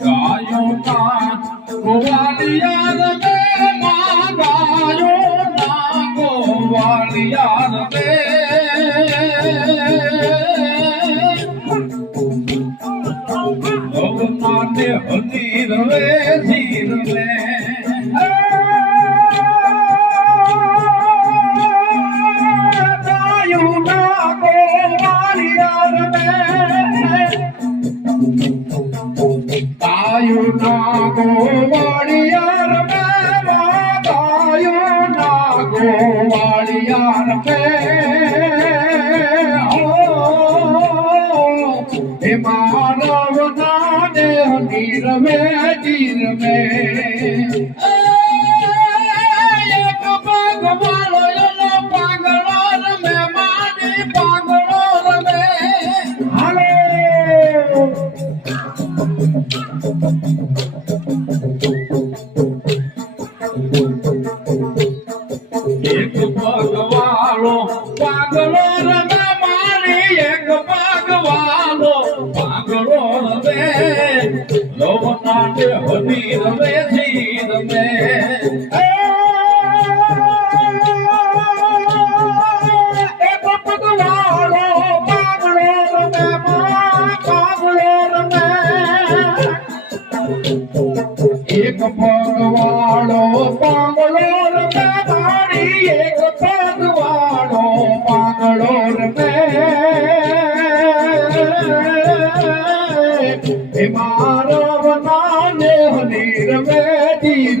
ગાયો ના ગોવાળિયા રે માં ગાયો ના ધીર રે તાયુ ના ગોવાળિયાર મે તાયુ ના ગોવાળિયાર મે હે નીરવે જીરવે એક પગવાળો પાંગળો રમે મારી એક પગવાળો પાંગળો રમે એ મારો નાને હની રમે તીર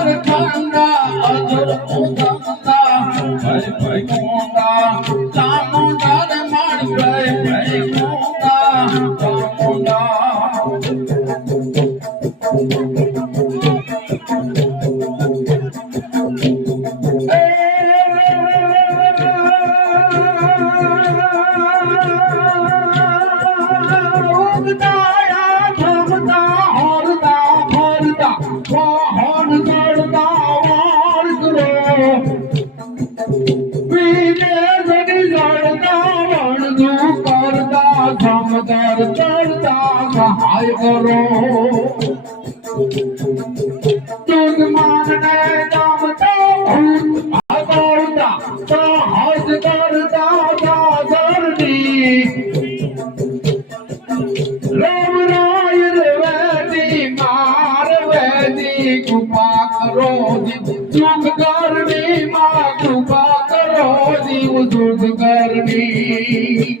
గంగా అదురుపు గంగ పై పై గంగ చాముండాల మాడు పై పై Ganga Chamunda Oh, the dog! જીવ. કરની માં કૃપા કરો જીવ. સુખ કરની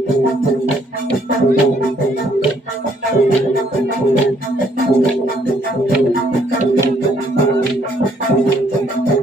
Música